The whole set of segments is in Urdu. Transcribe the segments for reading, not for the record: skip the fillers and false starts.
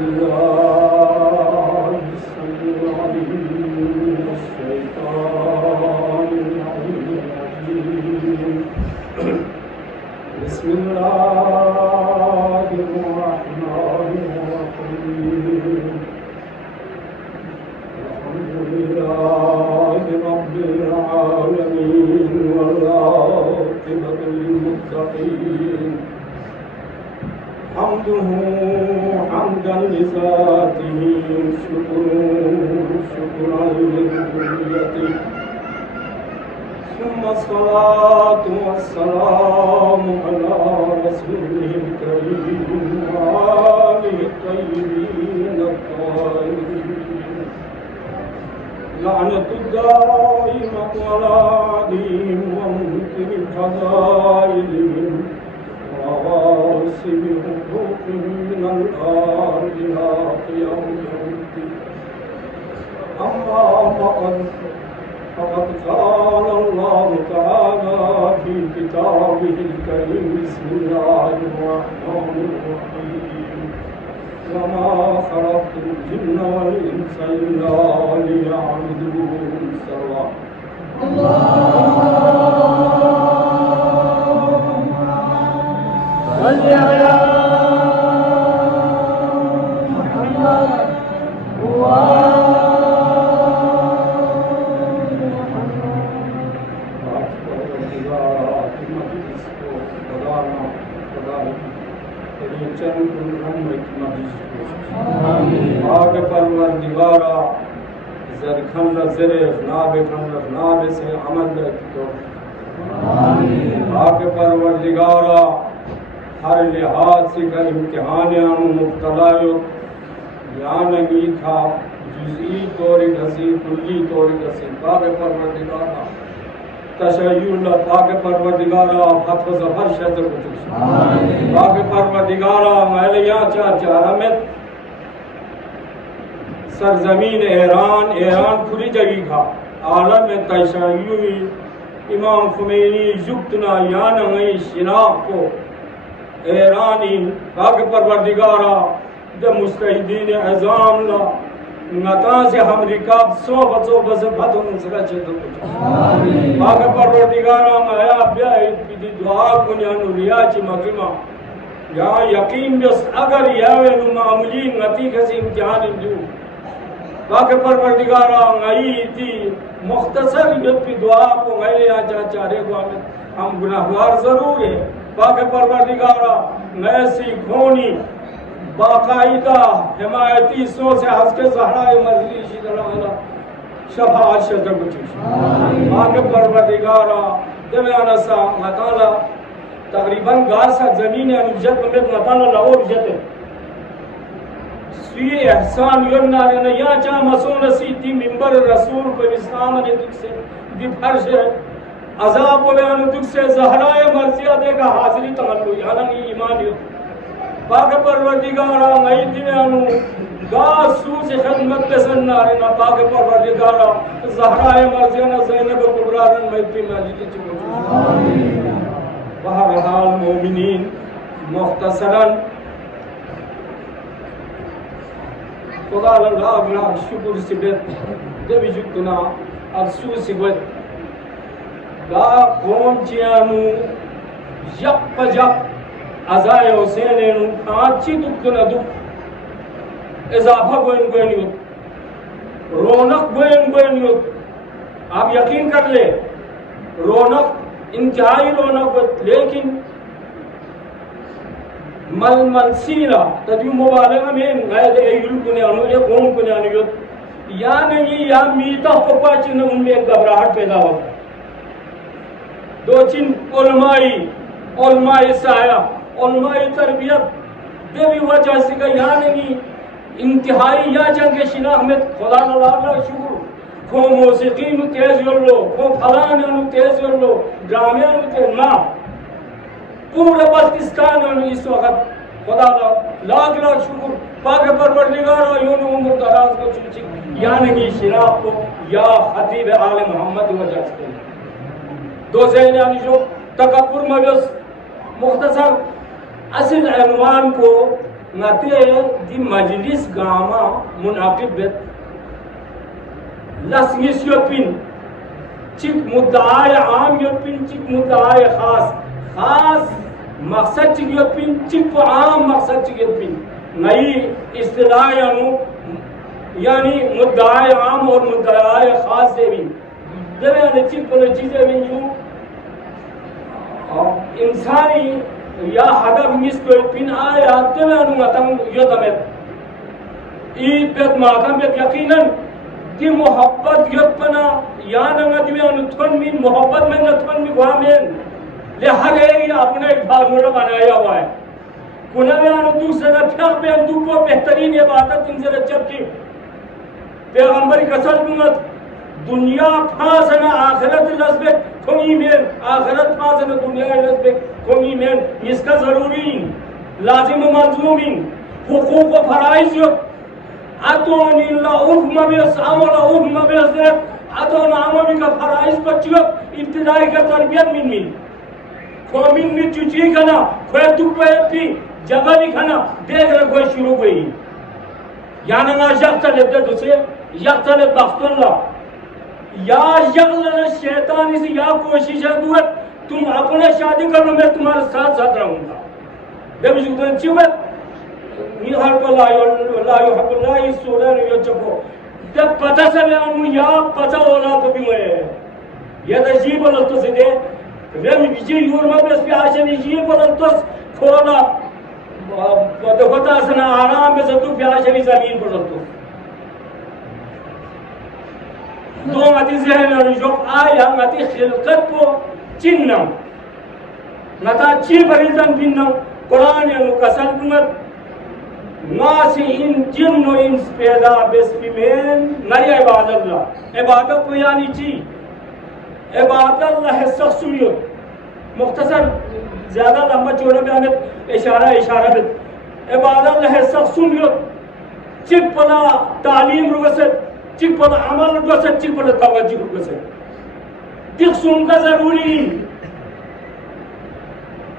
بالله السميع العليم من الشيطان الرجيم. بسم الله الرحمن الرحيم. الحمد لله رب العالمين والعاقبة للمتقين. حمده حمدا لذاته شكرا لربوبيته. ثم الصلاة والسلام على رسوله الكريم وآله الطيبين الطاهرين. لعنة الدائمة على أعدائهم ومنكر فضائلهم وغاصب حقوقهم من الأرض إلى قيام الدين. أما بعد فقد قال الله تعالى في كتابه الكريم بسم الله الرحمن الرحيم. وما خلقت الجن والإنس إلا ليعبدون. سواء صل على محمد آگ پروردگارا زرخند زر ناب خند ناب سے عمل تو آگ پروردگارا ہر لحاظ سے کا امتحان مبتلا یعنی تھا جزئی طور کسی کلی طور کسی پاک پروردگارا تشیع اللہ پاک پروردگارا فتح و ظفر شہر کچھ پاک پروردگارا محلیاں چاچارہ میں سرزمین ایران کھلی جگی کا عالم تشیعی امام خمینی یکتنا یانگئی شناخ کو ایرانی پاک پروردگارا دے مستحدین اعظام لا نتان سے ہم رکاب سو بس فتح نسکا چھتا کچھ پاک پروردگارا مہیا بیائی دی دعا کنیانو ریا چی مقیمہ یہاں یقین بس اگر یاوے نو معمولی نتی کسی امتحان جو پاک پروردگارا غئی تھی مختصر یت پی دعا کو غیر یا چارے کو ہم گناہگار ضرور ہیں پاک پروردگارا ایسی کھونی باقاعدہ حمایتی سو سے حس کے زہرائے مرضی شدرہ شفاعت شدر بچیش پاک پروردگارا دمیانا سا مطالعہ تقریباً گاسا زمین انجت میں مطالعہ لاہور جتے سوی احسان یوننا نے یا چاہ مسون سیتی منبر رسول کو اسلام نے دکھ سے دفرش ہے عذاب و بیان دکھ سے زہرائے مرضیہ دے گا حاضری تغلو یعنی ایمان یو پاک پروردگارا نئی دیانو گاہ سو سے خدمت پسند نارینا پاک پروردگارا زہرائے مرضیہ زینب قبرارن میتی مجید چکو بہرحال مومنین مختصراً خدا اللہ لاکھ شکر سبت دبی جتنا افسوس سبت گا قوم چیانو یک پجک ازائے حسینینو کانچی دکتنا دک اضافہ گوئن یوت رونق گوئن یوت آپ یقین کر لے رونق انتہائی رونق لیکن مل سیلا تدیو مبالغہ میں غیر ایل کنیانو یا قوم کنیانو یوت یا نہیں یا میتا پپا چن ان میں گھبراہٹ پیدا ہوتا دو چن علمائی سایہ علمائی تربیت دیوی وجہ سے کہ یا نہیں انتہائی یا جنگ شناخ میں خدا اللہ شکر کھو موسیقی نو تیز یلو کھو فلان نو تیز یلو ڈرامیاں نو تیز نا پورا بلتستان اس وقت خدا لاکھ شکر پاک پروردگارا یون عمر دراز کو چوچی یعنی شناخ کو یا خطیب آل محمد وجہ سے دو ذہن یعنی جو تکبر مجلس مختصر اصل عنوان کو ngate di majlis gama munaqib bet lasngis yopin چک مدعای عام یوپین چک مدعای خاص مقصد چک یوپین چک عام مقصد چک یوپین نئی اصطلاح یعنی مدعای عام اور مدعای خاص دے بھی جب یعنی چک بلے چیزیں بھی یوں انسانی یا حدب نیس کو یوپین آیا جب یعنی مطمئن یوتمت ای پیت ماتم پیت یقیناً کہ محبت یتنا یا نہ نتفن من محبت میں نتفن میں گوامین لہر ایک اپنا ایک فارمولہ بنایا ہوا ہے کنہ میں آنو دوسرا پھر بین دو کو بہترین عبادت ان سے رچب کی پیغمبر کسل بمت دنیا پھاسنا آخرت لزبک کھومی مین آخرت پھاسنا دنیا لزبک کھومی مین اس کا ضروری لازم و ملزوم حقوق و فرائض یت اتونی اللہ احمہ بیس عملہ احمہ بیس دیت اتون عملی کا فرائض بچیت ابتدائی کا تربیت من کھومین میں چوچی کھنا کھوئے دکھوئے پی جگہ بھی کھنا دیکھ رہے کھوئے شروع گئی یعنی نا یقتلت دے دوسرے یقتلت بخت اللہ یا یغلل شیطانی سے یا کوشش ہے دوت تم اپنے شادی کرو میں تمہارے ساتھ رہوں گا بے بجھوٹن چیوت نیہر کو لا یحب اللہ اس سورہ نے یہ چکو جب پتہ سے بیان ہوں یا پتہ اولا تو بھی ہوئے یہ تو جی بلد سے دے رم جی یورما بیس پی آشنی جی بلد تو کھولا دکھتا سنا آرام بیس تو پی آشنی زمین بلد تو دو ماتی ذہن رجوع آیا ماتی خلقت کو چنم نتا چی بریزن بینم قرآن یا مقصد بمت ناسی ان جن و انس پیدا بسپی مین نئی عبادت اللہ عبادت کو یعنی چی عبادت اللہ سخصولیت مختصر زیادہ لمبا چوڑا بھی ہمیں اشارہ بھی عبادت اللہ سخصولیت چک پلا تعلیم رگست چک پلا عمل رگست چک پلا توجہ رگست دیکھ سن کا ضروری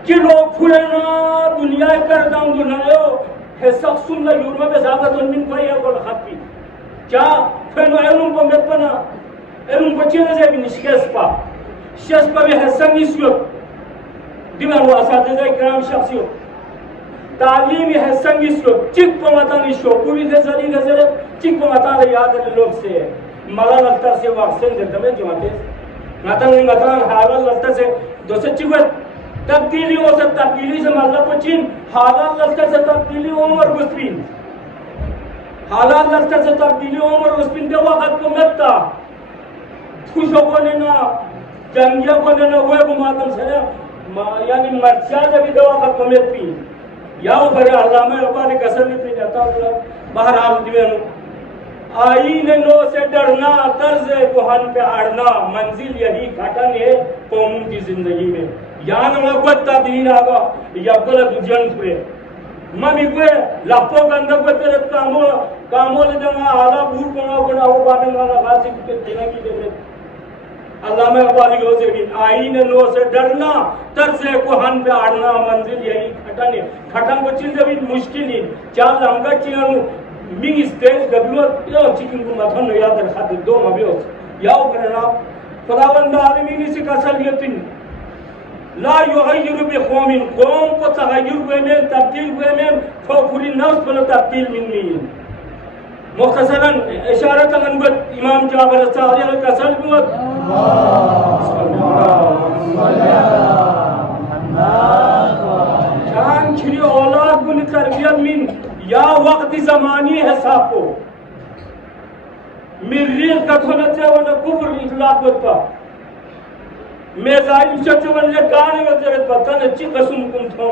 کہ لوگ پھولنا دنیا کردام دنائیو حساب سننا یورما بے زیادہ تنمین کوئی ہے کوئی خط بھی کیا پھر علم پا مت پنا علم پا چیزے سے بھی نشکیس پا شیس پا بھی حسن نیسیوت دیمان وہ اساتذہ اکرام شخصیوت تعلیمی حسن نیسیوت چک پا مطا نیشو کوئی غزلی چک پا مطا یاد لوگ سے ملا لگتا سے واقسن دیتا میں جو ماتے مطا حالا لگتا سے دو سے چکوت تبدیلی ہو سکتا تبدیلی سے مطلب پچین حالات لذکر سے تبدیلی عمر گسپین حالات لذکر سے تبدیلی عمر گسپین دے وقت کو مدتا خوشو کو نینا جنگیا کو نینا ہوئے کو ماتم سے یعنی مرچہ جب دے وقت کو مدپین یاو بھرے علامہ اقبال قصر میں پی جاتا بہرحال دیوینو آئین نو سے ڈرنا طرز کوہن پہ اڑنا منزل یہی گھٹن ہے قوموں کی زندگی میں یعنی وقت تبدیل آگا یا بلد جن پہ ممی کوئے لپو گندہ کو تیرت کامو لے جمعہ آلہ بھول پنگا کنا ہو بانے والا غاسی کو تینا کی دے علامہ اقبالی کو سے بھی آئین نو سے ڈرنا طرز کوہن پہ اڑنا منزل یہی گھٹن ہے گھٹن کو چیزیں بھی مشکل ہی چال لمگا چیانو مینگ سٹیج ڈبلوت یا چکن کو مدھن نو یاد رکھا دے دو مبیوس یاو کرنا خداوند عالمینی سے کسل یتن لا یغیر بقوم قوم کو تغیر ہوئے میں تبدیل ہوئے میں فوقلی نفس پر تبدیل منی مختصراً اشارت انگت امام جعفر صادق کا سلمت جان کھری اولاد کو تربیت من یا وقت زمانی حساب کو میریل کتھونت ہے ونا کفر اطلاق بتا میزائی چچو بلے کانے وزرت بطن اچھی قسم کن تھو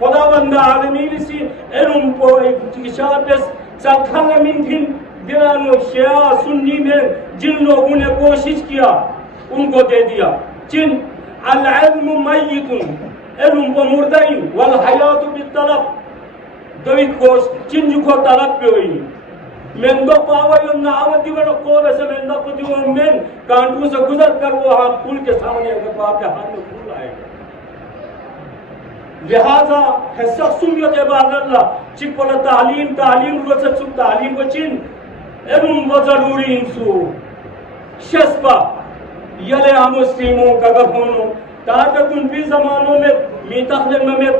خدا بندہ عالمین سی علم پو ایک اشار پیس سکھل من دن دلانو شیعہ سنی میں جن لوگوں نے کوشش کیا ان کو دے دیا چن العلم میت علم پو مردین والحیات بالطلب دوی کوشش چن جو کو طلب پہ ہوئی مندو پاوی ان نعوت دیوانا قول سے مندو کو دیوان من کانٹو سے گزر کر وہ ہاں پھول کے سامنے اگر تو آپ کے ہاتھ میں پھول آئے گا لہذا حصہ سمیت عباد اللہ چک پلا تعلیم روچت سب تعلیم کو چین علم و ضروری انسو شسپا یلے مسلموں کا گفونو تاکہ ان بھی زمانوں میں میتخل میں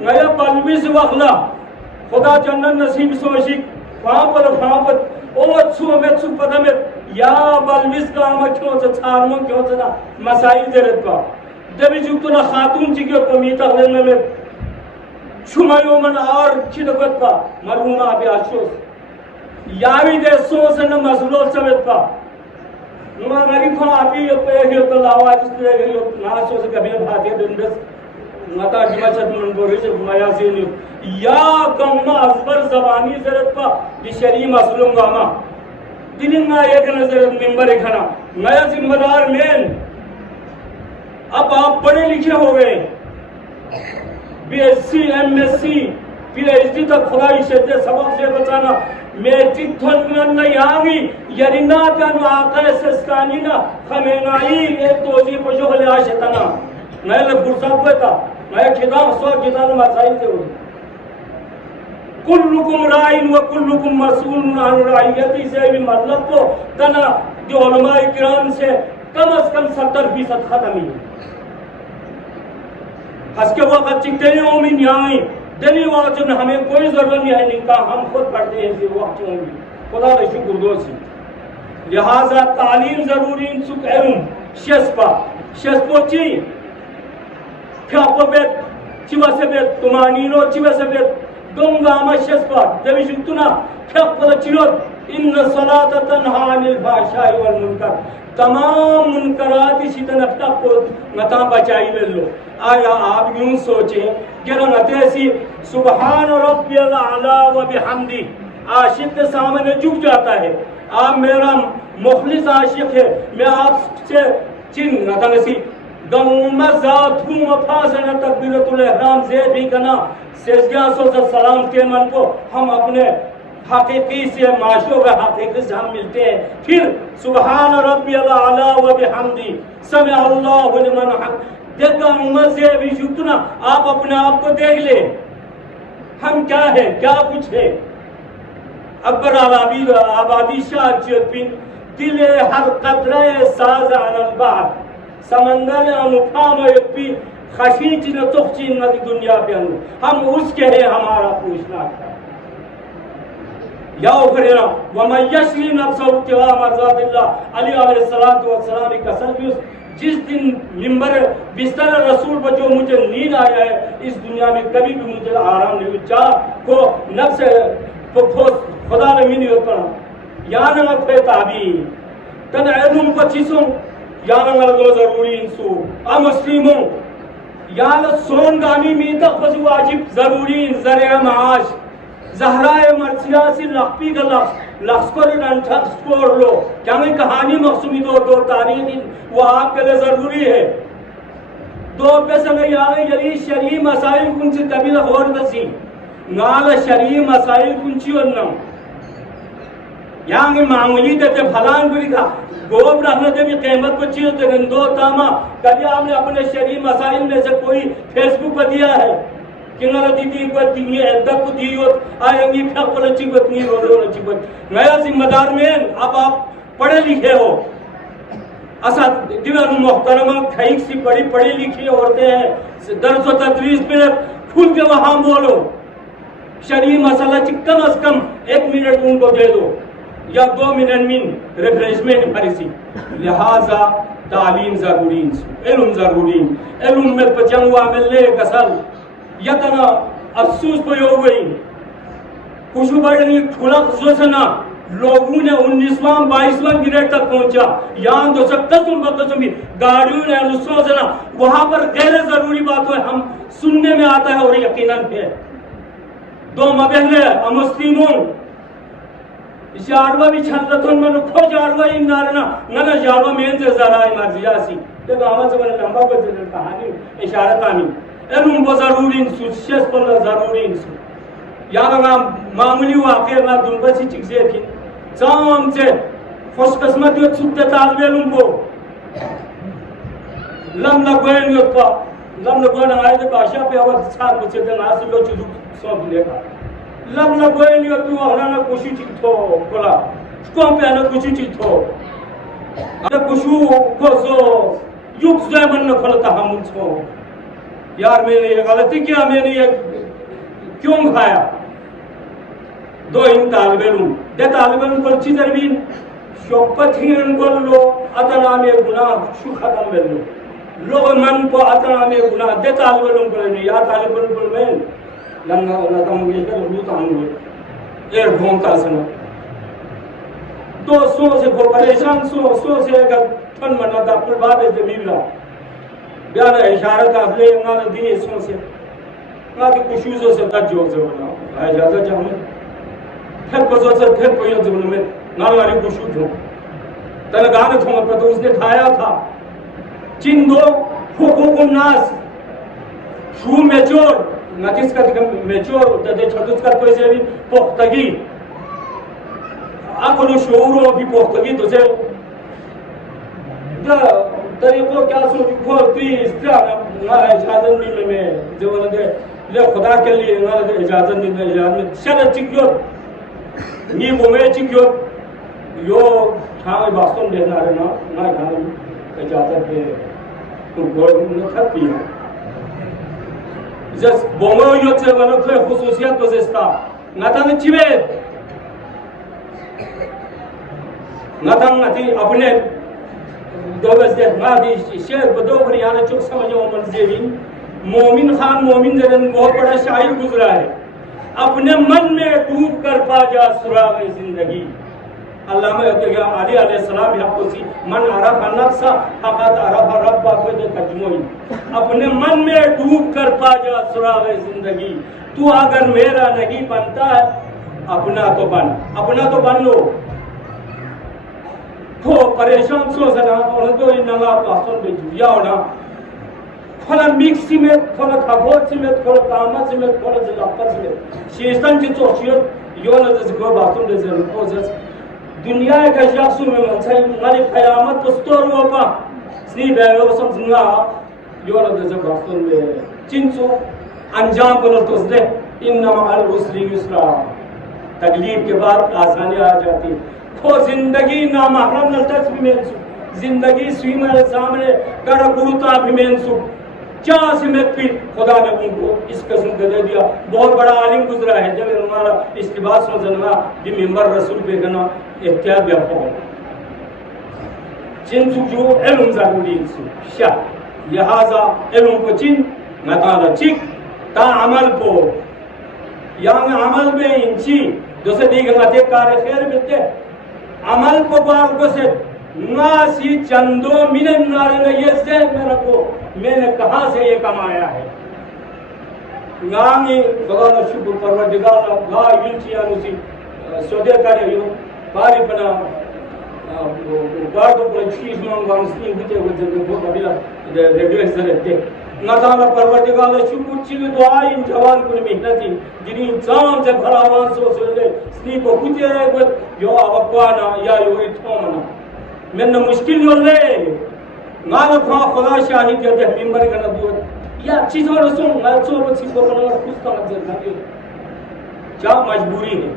نیا بلویز وقلا خدا جنن نصیب سوشک وہاں پر اوت سو میں سو پتہ میں یا بلویز کا آمد کیوں سے چھارموں کیوں سے مسائل دیرت پا دبی جوکتنا خاتون چی کے میتخل میں شمایو من اور چیدگت پا مرحوم آبی آشوس یاوی دے سو سے مسئلول سویت پا نما غریب خواہ آبی یہ تو لاواز اس لئے گئی ناسو سے کبھی بھاتی دندس نتا جمعشت من بوریش میاسینی یا کم ازبر زبانی زرد پا دی شریع مسلم گاما دلنگا ایک نظر ممبر کھنا نیا ذمہ دار مین اب آپ پڑھے لکھے ہو گئے B S C M S C P H D تک خدای شدہ سبق سے بچانا میں چتھن نہ یاگی یرینا کانو آقا سسکانی نا خمینائی ایک توجی پشو گلے آشتنا میں لگ برسات بیتا میں کتاب سوا کتاب مسائل سے ہوئی کلکم رائن و کلکم مسئول عن رعیتی سے بھی مطلب کو تنا جو علماء کرام سے کم از کم 70% ختمی اس کے وقت چکتے ہیں اومین یہاں دلی وقت جو ہمیں کوئی ضرورت نہیں ہے نکاح ہم خود پڑھتے ہیں اسی وقت ہوں گی خدا نے شکر دوسی لہذا تعلیم ضروری انسک علم شسپو چی پھاپو بیت چیوہ سے بیت تمانینو چیوہ سے بیت دنگا ہما شسپا دوی شکتنا پھاپو چیلوت ان صلاة تنہا عن الفحشاء والمنکر تمام منکرات اسی طرح پھاپو نتا بچائی لے لو آیا آپ یوں سوچیں گرہ نتیسی سبحان ربی العلا و بحمدی عاشق کے سامنے جھک جاتا ہے آپ میرا مخلص عاشق ہے میں آپ سے چن نتنسی گمزات ہوں وفاسن تکبیرت الاحرام زید بھی کنا سیزگیاں سوچت سلام کے من کو ہم اپنے حقیقی سے معاشوں کا حقیقی سے ہم ملتے ہیں پھر سبحان ربی العلا و بحمدی سمع اللہ لمن حمد دیکھا عمر سے بھی شکتنا آپ اپنے آپ کو دیکھ لیں ہم کیا ہے کیا کچھ ہے اکبر آبادی شاہ چیتپین دل ہر قطرہ ساز عن البحر سمندر انفام ایک پی خشیچ نہ تخچین نہ دنیا پہ انو ہم اس کے ہیں ہمارا پوچھنا تھا یا اخرینا وَمَنْ يَشْلِ نَفْسَهُ ابْتِغَاءَ مَرْضَاتِ اللَّهِ علی علیہ السلام کا سلفیوس جس دن ممبر بستر رسول پر جو مجھے نیند آیا ہے اس دنیا میں کبھی بھی مجھے آرام نہیں ہوئی چاہ کو نفس خدا نے مینی ہوتا یا نمک پہ تابی تن علم کو چیسوں یا نمک دو ضروری انسو مسلموں یا سون گامی میتق پس واجب ضروری ذریعہ معاش زہرائے مرسیہ سے لخپی کا لخص کو انٹھکس کور لو کیا میں کہانی مقصومی دو تاریخ وہ آپ کے لئے ضروری ہے دو پیسے میں یہاں یلی شریع مسائل کن سے قبیل غور بسی نال شریع مسائل کن چی ونم یہاں معمولی دیتے پھلان کو لکھا گوب رہنے دے بھی قیمت کو چیز دے گندو تاما کبھی آپ نے اپنے شریع مسائل میں سے کوئی فیس بک پر دیا ہے کنارا دیدی کو دینی عدد کو دیوت آئیں گی پھر پر اچھی بات نہیں روزے اور اچھی بات نیا ذمہ دار میں اب آپ پڑھے لکھے ہو اسا دیوان محترمہ کھائیک سی پڑھی لکھی عورتیں ہیں درس و تدریس پہ کھل کے وہاں بولو شریع مسئلہ چی کم از کم 1 منٹ ان کو دے دو یا 2 منٹ من ریفریشمنٹ بھری لہذا تعلیم ضروری علم ضروری علم میں پچنگوا ملنے کسل یتنا افسوس پہ ہو گئی کچھ بڑھنی کھلق زوسنا لوگوں نے 19واں 22واں گریڈ تک پہنچا یہاں دو سب قسم بقسم بھی گاڑیوں نے سوچنا وہاں پر غیر ضروری بات ہے ہم سننے میں آتا ہے اور یقیناً ہے دو مبہلے مسلموں جاروہ بھی چھلتون میں کھو جاروہ ہی نارنا نہ جاروہ میں انتے ذرائع مرضیہ سی دیکھو آمد سے میں لمبا کو کہانی اشارت آمین علم و ضروری انسو شیس پر ضروری انسو یہاں معمولی واقعی اللہ دنبا سی چک سے تھی سام سے خوش قسمت یوت سکتے طالب علم کو لم لگوین یوت پا لم لگونا آئے دے باشا پہ آوات سار بچے دے ناسی لو چیزو سوپ لے گا لم لگوئے لیو تو احنا کشی چیز تھو کلا شکوم پہ احنا کشی چیز تھو احنا کشو کوزو یوک زوئے من نکھلتا ہم چھو یار میں نے یہ غلطی کیا میں نے یہ کیوں کھایا دو ان طالب علم دے طالب علم کل چیز اربین شوپت ہی ان کو لو اتنا میں گناہ شو ختم میں لو لوگ من کو اتنا میں گناہ دے طالب علم کو لیں یا طالب علم کو لیں لنگا اللہ تا مجھے کر لوتا ہوں گے ایر گھومتا سنا تو سو سے کو پریشان سو سے اگر تھن منا دا پل باب زمین لا بیانا اشارت اپنے انگانا دینی سو سے نا کہ کشوزوں سے تج جو زبنا اجازت جامل پھر کسو سے پھر کوئی زبنا میں نالواری کشوز ہوں تنگانے تھوں پر تو اس نے کھایا تھا چین دو حقوق الناس شو میچور نتیس کا میچور دے چھتس کا کوئی سے بھی پختگی اکلو شعور و بھی پختگی تو سے طریقوں کیا سوچ کھولتی اس طرح نہ اجازت نہیں میں جو دے لے خدا کے لیے نہ اجازت نہیں اجازت شرط چکیو نی وہ میں چکیو یو ٹھانے باستون دینا رہنا نہ ٹھانے اجازت دے تو گوڑ نہ تھتی ہے جس بومو یو سے ونو کوئی خصوصیت بزستا نہ تھا چیوے نہ تھا اپنے دوست مادی شعر بدو بریانا چوک سمجھو عمر زیرین مومن خان مومن زیرین بہت بڑا شاعر گزرا ہے اپنے من میں ڈوب کر پا جا سراغ زندگی علامہ علی علیہ السلام یہ کو سی من عرف نفسا فقط عرف رب کو دے تجموئی اپنے من میں ڈوب کر پا جا سراغ زندگی تو اگر میرا نہیں بنتا ہے اپنا تو بن لو تو پریشان سو سنا انہوں تو انہا پاسون بے جویا ہونا کھولا میک سمیت کھولا کھبوت سمیت کھولا کامت سمیت کھولا زلاپت سمیت شیستان چی چوشیت یونا جیسے کوئی باسون بے زیرن کو جیسے دنیا کا شخصوں میں منصائی مالی قیامت پستور ہوپا سنی بیوے وہ سمجھنگا یونا جیسے باسون بے چنسو انجام بنا تو سدے انما الرسلی یسرا تکلیف کے بعد آسانی آ جاتی تو زندگی نامحرم نلتس بھی مینسو زندگی سویمہ سامنے کرا گروتا بھی مینسو چاہ سے میں پھر خدا نے ان کو اس قسم کے دے دیا بہت بڑا عالم گزرا ہے جب ہمارا اس کی بات سمجھنا بھی ممبر رسول پہ گنا احتیاط بھی اپنا چن سو جو علم ضروری انسو شاہ لہذا علم کو چن نتانا چک تا عمل کو یعنی عمل میں انچی دوسرے دیکھنا تے کار خیر بلتے عمل کو بار کو سے ناسی چندو مینے نارے یہ ذہن میں رکھو میں نے کہاں سے یہ کمایا ہے نامی خدا نے شکر پروردگار گا یلچیاں اسی سودے کرے یوں باری پنا گاردو پر چیز مانگوان سنی ہوتے ہوئے جنگل بہت ابھیلا ریڈیو اس طرح دے نتانا پروردگار شکر چیز دعائی ان جوان کو محنتی جنہی انسان سے بھرا آوان سو سلے سنی کو کچھ ہے یو آوکوانا یا یو اتھومنا میں نے مشکل جو لے نانا خدا شاہی کہتے ہیں ممبر کا نبوت یا چیزوں رسول نالچوں بچی کو بنانا خوش کا مجھل کریں کیا مجبوری ہے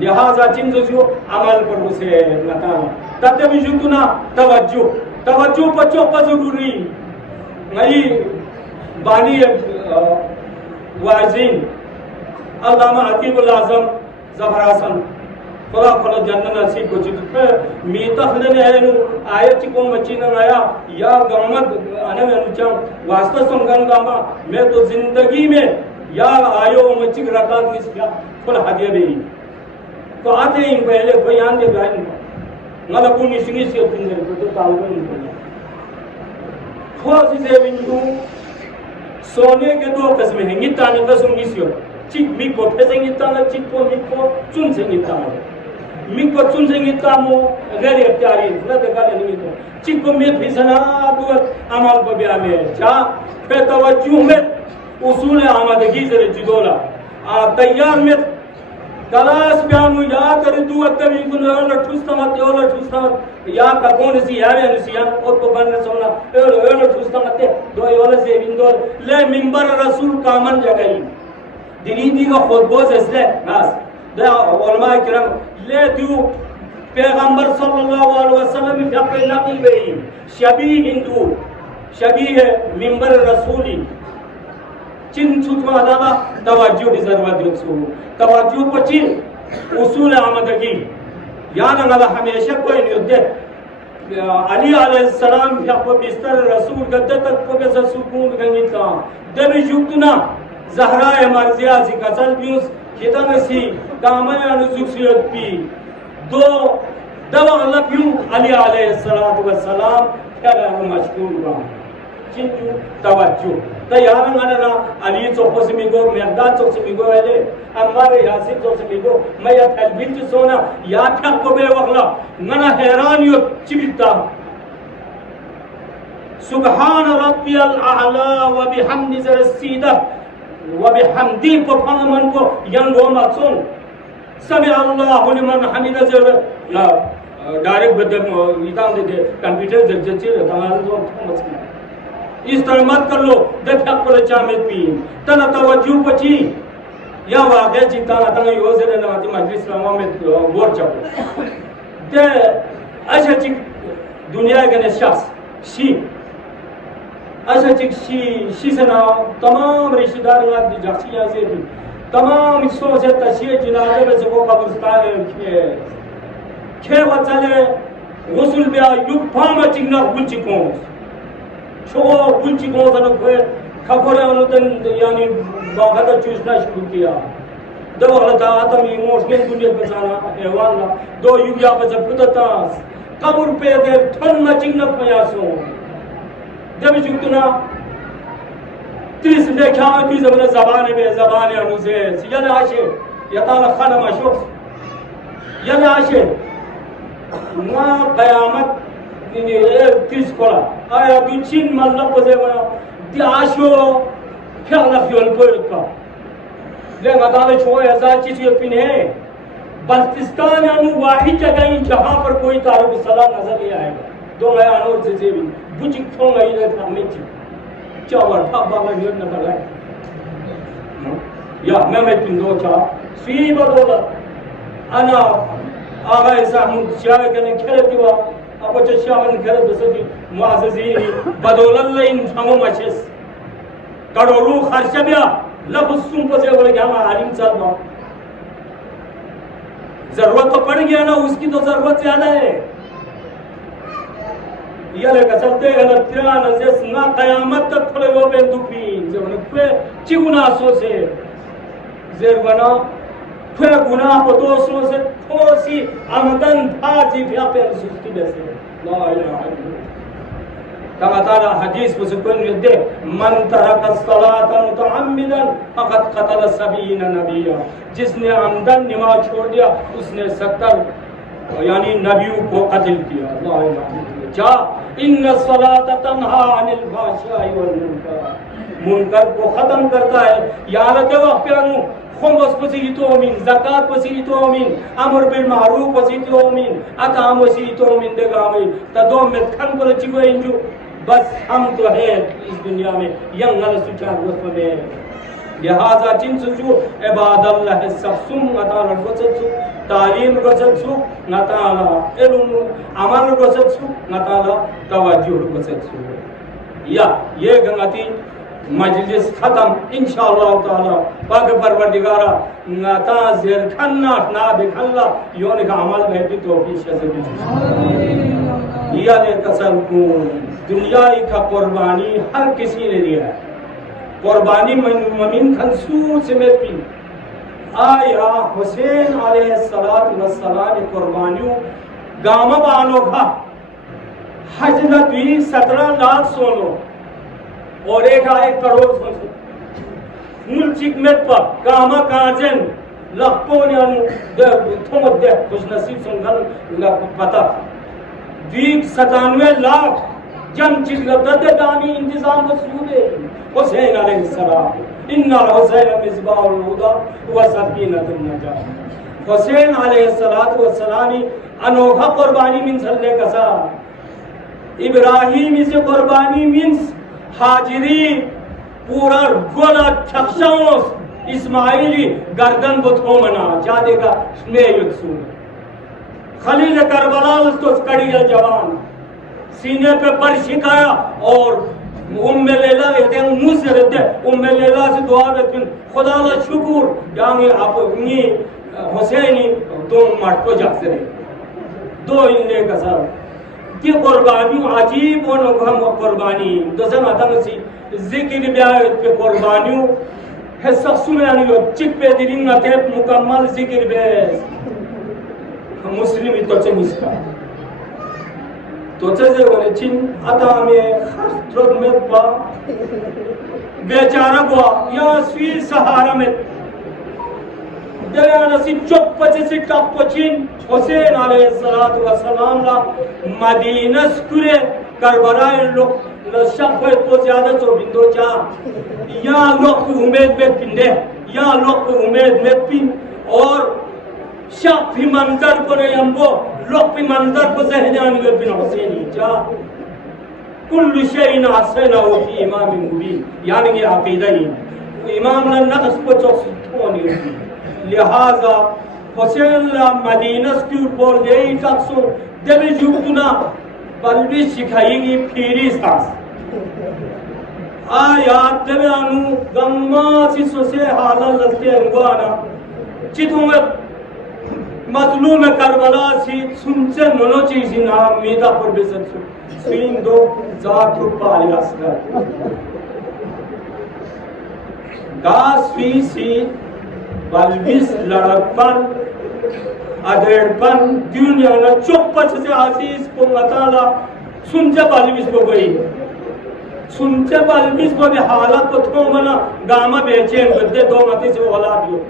لہذا چیزوں جو عمل پر اسے نتانا تاتے بھی جتنا توجہ بچوں پر ضروری نہیں بانی واعظین علامہ عطیب العظم ظفر حسن خدا جنن نصیب کو چیز میتا خلنے ہے آیا چکو مچینہ آیا یا گامت آنے میں انچام واسطہ سنگن گاما میں تو زندگی میں یا آئیو مچک رکات اس پیا کھل حدیہ بھی تو آتے ہیں پہلے بیان دے بیان نہ لکونی سنگی سے اپنی دے تو تعلقوں ان کو خوصی سے بنجو سونے کے دو قسمیں ہیں گیتانے قسم گیسیو چک میک کو پھیسیں گیتانا چک کو میک کو چن سے گیتانا میک کو چن سے گیتامو غیر اختیاری نہ دکھانے نہیں تو چک کو میک پھیسنا دوت عمال کو بیا میں چاہ پہ توجہ میں اصول آمدگی سے جدولا تیار میں کلاس پیانو یا کردو اتوی کن اولا ٹھوستمت یا کون سی یاوی انسیان اوت کو بننے سونا اولا ٹھوستمت دو اولا زیبین دو لے منبر رسول کامن جگئی دینی کا خطبوز اس لے ناس دے علماء کرام لے دیو پیغمبر صلی اللہ علیہ وسلم فقہ نقل بئی شبیہ ہندو شبیہ منبر رسولی چن چھوٹوا دادا توجہ کی ضرورت رکھو توجہ کو چن اصول آمدگی یاد نگا ہمیشہ کوئی نہیں دے علی علیہ السلام فقہ بستر رسول گدے تک کو کیسا سکون گنگی تا دے بھی جھکتنا زہرائے مرضیہ سی کسل بیوس کتن سی کامیا نزک سیرت پی دو اللہ پیوں علی علیہ السلام کیا مشکول با چنچو توجہ تا یارن آنا علی چوکو سے میگو مرداد چوک سے میگو ہے امار یاسر چوک سے میگو میں یا تلبیل چی سونا یا پھر کو بے وقلا منا حیران یو چی بیتا سبحان ربی الاعلا و بحمد زر السیدہ و بحمدی کو پھنگمن کو ینگو مقصون سمع اللہ لمن حمد زر ڈائریکٹ بدم اتام دے کمپیوٹر زر چی رہتا ہے اس طرح مت کر لو دیکھ حق پر چامت پین تنا توجہ پچی یا واقع چیتا نا تنگا یوزر نواتی مجلس رامت گور چاپو دے ایسا چک دنیا کے شخص شی ایسا چک شی سے نا تمام رشتہ دار دی جاکسیاں سے دی تمام اسوں سے تشیع جنازے میں سے وہ قبرستان کھے وچلے غسل بیا یوک پاما چکنا بلچی کونس چھو بلچی کونسا نکوے کھپڑے انہوں یعنی باقاعدہ چوشنا شروع کیا دو غلطہ آتم ایموشنل دنیا پسانا ایوان لا دو یوگیا پسا پتتاس قبر پہ دیر تھن مچنگ پیاسوں جب چکتنا تیس دیکھا میں کوئی زبان زبان بے زبان انوزے یعنی آشے یتانا خانم اشوک یعنی آشے نا قیامت تیس کھولا آیا دو چین مطلب پسے بنا دی آشو پھیلا فیول پویتا لے مدانے چھوئے ازار چیزی اپنے ہیں بلتستان یعنی واحد جگہ ہی جہاں پر کوئی تعلق صلاح نظر نہیں آئے گا دو میں آنور سے زیبی بچی کھوں گئی رہتا میچی چاور تھا بابا ہیئر نظر آئے یا میں تن دو چاہ سوی بدولا انا آغا ایسا ہم شیعہ کہنے کھلے دیوا اپو چا شیعہ کہنے کھلے بسکی معززینی بدولا اللہ ان ہمو مچس کڑو روح خرچہ بیا لفظ سن پسے بولے کہ ہم عالم چل با ضرورت تو پڑ گیا نا اس کی تو ضرورت زیادہ ہے یہ لے کہ چلتے غلط تیران ازیس نا قیامت تک کھلے وہ بین دکھین زیبانے کوئے چی گناہ سو سے زیر بنا کوئے گناہ پہ دوسروں سے کھوسی آمدن تھا جی پھیا پہ رسوستی بیسے لا الہ الا کہا تعالی حدیث مسکن میں دے من ترک الصلاة متعمدا فقد قتل 70 نبیہ جس نے عمدن نماز چھوڑ دیا اس نے 70 یعنی نبیوں کو قتل کیا اللہ الہ جا ان الصلاة تنہا عن الفحشاء والمنکر منکر کو ختم کرتا ہے یارت وقت پیانو خمس پسیتو امین زکاة پسیتو امین امر بالمعروف پسیتو امین اتام پسیتو امین دگامی تا دو متخن پر چیوے انجو بس ہم تو ہے اس دنیا میں ینگ نرسو چار وصف میں لہذا چن سچو عباد اللہ سب سم نتانا گوچت سو تعلیم گوچت سو نتانا علم عمل گوچت سو نتانا توجہ گوچت سو یا یہ گنگتی مجلس ختم انشاءاللہ تعالی پاک پروردگارا نتا زیر کھننا نا بکھنلا یونی کا عمل بہتی توفیق سے بھی یا لے قسم کو دنیای کا قربانی ہر کسی نے دیا ہے قربانی ممین خنسور سے میں پی آیا حسین علیہ السلام قربانیوں گاما بانو کا حج نتوی 17 لاکھ سونو اور 1 کروڑ سونو ملچک میں پا گاما کانجن لکھپون یعنی تھومت دے خوش نصیب سنگل پتا 97 لاکھ جم چیز لبدد دانی انتظام مسئول ہے حسین علیہ السلام ان الحسین مصباح الہدا و سکینۃ النجاہ حسین علیہ السلام انوکھا قربانی من صلی کسا ابراہیم سے قربانی من حاجری پورا گولا چھخشاؤس اسماعیلی گردن بتھو منا جا دے گا سمیت سون خلیل کربلا لستوس کڑی جوان سینے پہ پر شکایا اور ام لیلہ کہتے ہیں منہ سے رہتے ام لیلہ سے دعا دیتے ہیں خدا اللہ شکر جانگے آپ اپنی حسینی دو مٹ کو جا سے رہے دو انلے کا ساتھ یہ قربانی عجیب و نگہم قربانی دوسرے آتا سی ذکر بیایت پہ قربانیوں ہے سخصو میں آنی ہو چک پہ دیرین نہ تیپ مکمل ذکر بیس مسلمی تو چھ مسکا تو چھ سے گونے چن عطا میں خرد رد میں پا بیچارہ گوا یا سوی سہارا میں دیا نصیب چپ پچے سے ٹپ پچین حسین علیہ السلام لا مدینہ سکرے کربرائے لوگ لشک ہوئے تو زیادہ چو بندو چاہ یا لوگ پہ امید میں پندے یا لوگ پہ امید میں پن اور شک بھی منظر کو نہیں ہمبو لوگ بھی منظر کو ذہنیانی گئے بن حسینی چاہ کل شئین حسینہ ہوتی امام مبین یعنی یہ عقیدہ ہی امام نے نقص کو چوک سکھونی ہوتی لہذا حسین اللہ مدینہ کی بول یہی تقصر دبی جوکتنا بلوی سکھائی گی پھیری ساس آیات دبی آنو گمہ سی سوسے حالا لستے انگوانا چیتوں میں مظلوم کربلا سی سنچے منو چیزی نام میدہ پر بزن سین دو ذات پالی اسکر داس فی سی بلویس لڑکپن ادھیڑپن دنیا نا چپ پچھ سے عزیز کو مطالعہ سنچے بلویس کو گئی سنچے بلویس کو بھی حالت کو تھو منا گاما بیچین بدے دو مطی سے اولاد ہو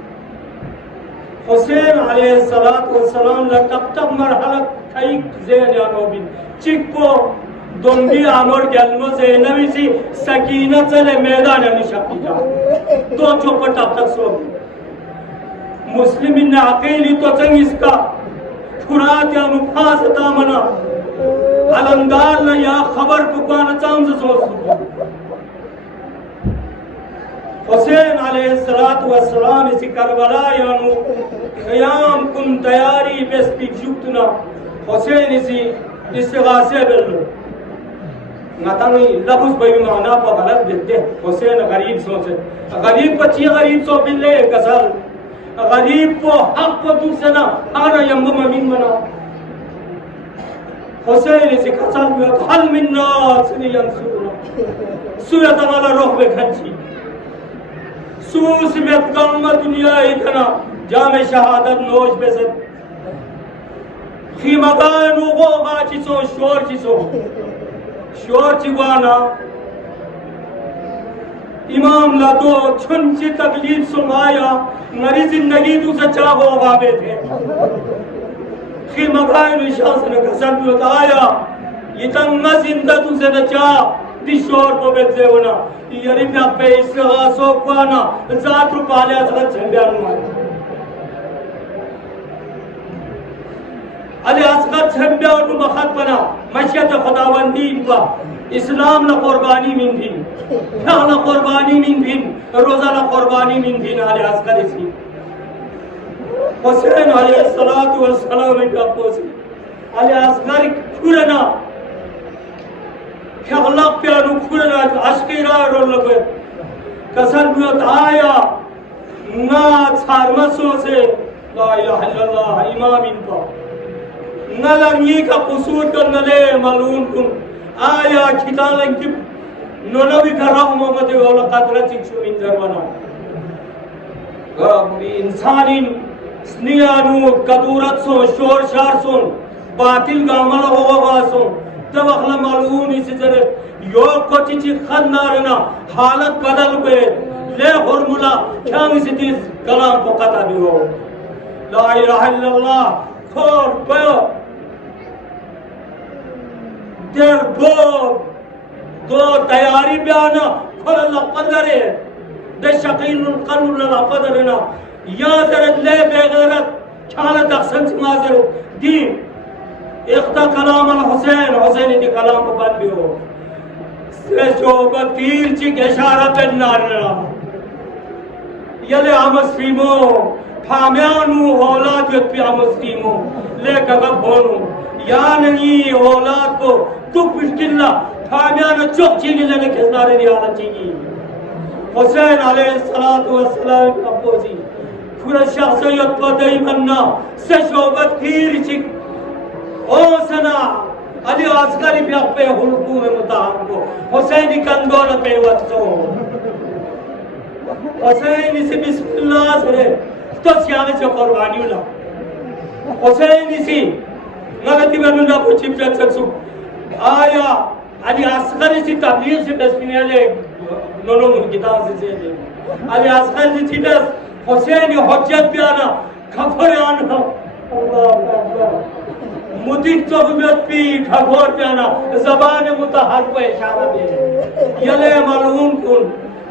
حسین علیہ السلام لکب تک مرحلہ کئی زین یانو بھی چک کو دنگی آنور گلنو زینوی سی سکینہ چلے میدان یعنی شکتی جا دو چوپٹ اب تک سو بھی مسلمین نے اکیلی تو چنگ اس کا چھرات یا مفاستا منا علمدار نے یا خبر پکانا چاہم سے سوچ سکتا حسین علیہ السلام اسی کربلا یانو قیام کن تیاری بیس پی جوکتنا حسین اسی استغاثے بلو نتانی لفظ بھائی معنی پا غلط دیتے حسین غریب سوچے غریب کو چی غریب سو بلے کسل غریب کو حق کو دوسرا آنا یمم امین منا حسین اسی کسل بیت حل من ناس نیم سورا سورت والا روح میں کھنچی سوس میں کام دنیا ہی کنا جامع شہادت نوش بزد خیمگان و غوغا چیسو شور چیسو شور چی گوانا امام لدو چھنچی تکلیف سمایا مری زندگی تو سے چاہ غوغا بے تھے خیمگان شاہ سے نکسل بھی ہوتا آیا یہ تنگا زندہ تو سے نچاہ دی شور کو بیتے ہونا یری پہ پہ استغاثو کوانا ذات رو پالے اصغت چھنبیان مانا علی اصغت چھنبیان رو مخط بنا مشیت خداوندین با اسلام نا قربانی من دین فقہ نا قربانی من دین روزہ نا قربانی من دین علی اصغت اسی حسین علیہ السلام کا پوسی علی اصغت کھرنا خلق پیانو کھرنا عشقی رائے رول لگے کسل بیوت آیا نا چھارمسوں سے لا الہ الا اللہ امام ان کا نہ لنگی کا قصور کر نلے ملون کن آیا کھتالن کی نونوی کا رحم محمد اولا قدرہ چکشو من جرمانا انسانین سنیانو قدورت سن شور شار سن باطل کا عمل ہوا سن تب اخلا ملعون اسی طرح یو کچی چی خد نارنا حالت بدل گئے لے حرملا کیا اسی تیز کلام کو قطع بھی ہو لا الہ الا اللہ کھور بیو در دو تیاری بیانا کھول اللہ قدر ہے دے شقیل القلب اللہ قدرنا یا ذرت لے بے غیرت كانت أحسن تمازر دين اختا كلام الحسين حسين دي كلام بنديو سجوب تیر چی اشارہ پہ نارنا یلے آمسلیمو پامیانو اولاد یت پی آمسلیمو لے گگب ہونو یا نہیں اولاد کو تک مشکلہ پامیانو چک چینی لے کھزنارے دی آلہ چینی حسین علیہ السلام اپوزی پورا شخصیت پا دیمنا سجوب تیر چی او سنا علی عسکری بھی اپنے حلقوں میں متحر کو حسینی کندول پہ وقتوں حسینی سے بسم اللہ سے تو سیانے سے قربانی ہونا حسینی سے غلطی میں نہ پوچھی پچھت سکسو آیا علی عسکری سے تبلیغ سے بسمینی علی نونو من کتاب سے دے علی عسکری سے بس حسینی حجت بیانا کفر آنا اللہ اکبر مدیق صحبت پی ٹھگور پیانا زبان متحر کو اشارہ دے یلے معلوم کن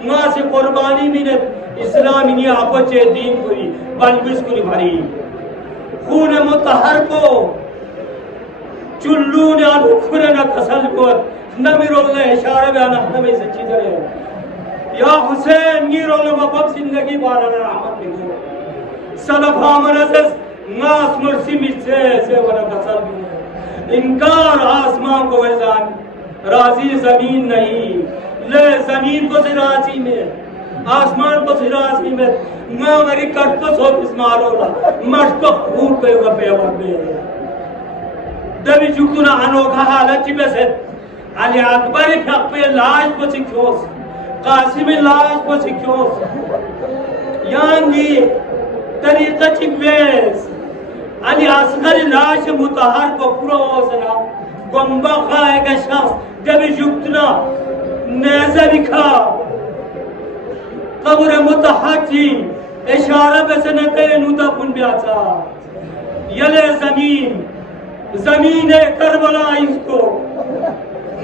ماں سے قربانی منت اسلامی نی آپچے دین کوئی بلبس کو بھری خون متحر کو چلون آنو کھرنا کسل کو نمیر اللہ اشارہ بیانا نمی سچی درے یا حسین گیر اللہ مبب زندگی بارانا رحمت لگو صلف آمن عزیز ناس مرسی مجھے سے ورہ کسل بھی انکار آسمان کو ویزان راضی زمین نہیں لے زمین کو سے راضی میں آسمان کو سے راضی میں میں میری کٹ کو سو بسمار ہوگا مشت کو خون پہ ہوگا پیور پہ دبی جکتنا انوکھا حالت چی بس ہے علی اکبر پھق پہ لاش کو سکھوس قاسم لاش کو سکھوس یانگی طریقہ چی بیس علی اصغر لاش متحر کو پورا ہوسنا گمبا خواہ گا شخص جب جکتنا نیزہ لکھا قبر متحر چی اشارہ بسنتے نوتا پن بیاتا یلے زمین کربلا اس کو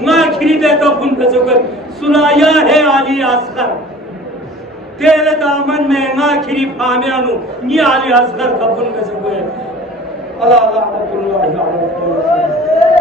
ماں کھری دیتا پن بسکر سنایا ہے علی اصغر تیرے دامن میں ماں کھری پامیانو یہ علی اصغر کا پن بسکر اللہ اللہ